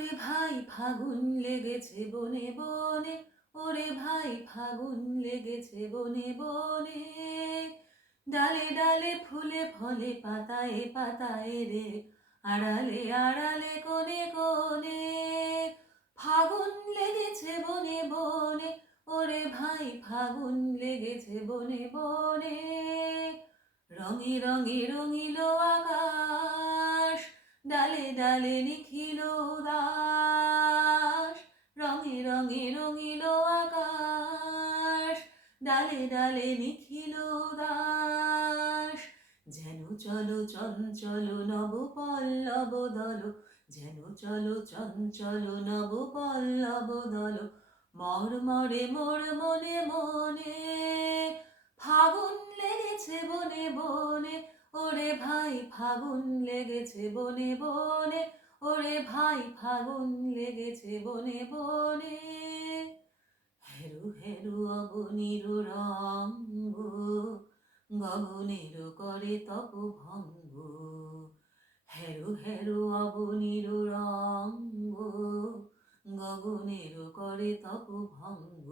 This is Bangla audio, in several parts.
ওরে ভাই ফাগুন লেগেছে বনে বনে, ওরে ভাই ফাগুন লেগেছে বনে বনে, ডালে ডালে ফুলে ফলে পাতায় পাতায় রে, আড়ালে আড়ালে কোণে কোণে, ফাগুন লেগেছে বনে বনে, ওরে ভাই ফাগুন লেগেছে বনে বনে, রঙে রঙে রঙিল আকাশ, ডালে ডালে নিখিল উদাস, রঙে রঙে রঙিল আকাশ, ডালে ডালে নিখিল উদাস, যেন চলো চঞ্চল নব পল্লব দল, যেন চলো চঞ্চল নব পল্লব দল, মর্মরে মোর মনে মনে, ফাগুন লেগেছে বনে বনে, ওরে ভাই ফাগুন লেগেছে বনে বনে, ওরে ভাই ফাগুন লেগেছে বনে বনে, হেরু হেরু অবনীর রঙ্গ, গগনের করে তপ ভঙ্গ, হেরু হেরু অবনীর রঙ্গ, গগনের করে তপ ভঙ্গ,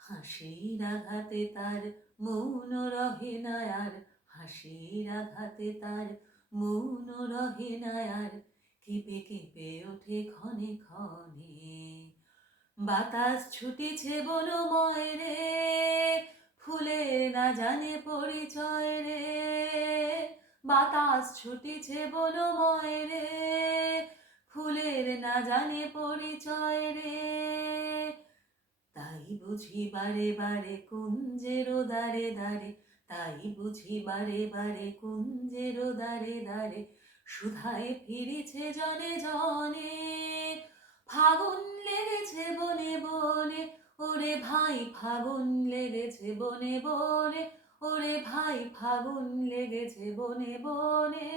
হাসির আঘাতে তার মৌন রহে না আর, হাসির আঘাতে তার মৌন রহে না আর, কেঁপে কেঁপে ওঠে ক্ষণে ক্ষণে, বাতাস ছুটিছে বনময় রে, ফুলের না জানে পরিচয় রে, বাতাস ছুটিছে বনময় রে, ফুলের না জানে পরিচয় রে, তাই বুঝি বারে বারে কুঞ্জের দ্বারে দ্বারে, তাই বুঝি বারে বারে কুঞ্জের দ্বারে দ্বারে, সুধায় ফিরেছে জনে জনে, ফাগুন লেগেছে বনে বনে, ওরে ভাই ফাগুন লেগেছে বনে বনে, ওরে ভাই ফাগুন লেগেছে বনে বনে।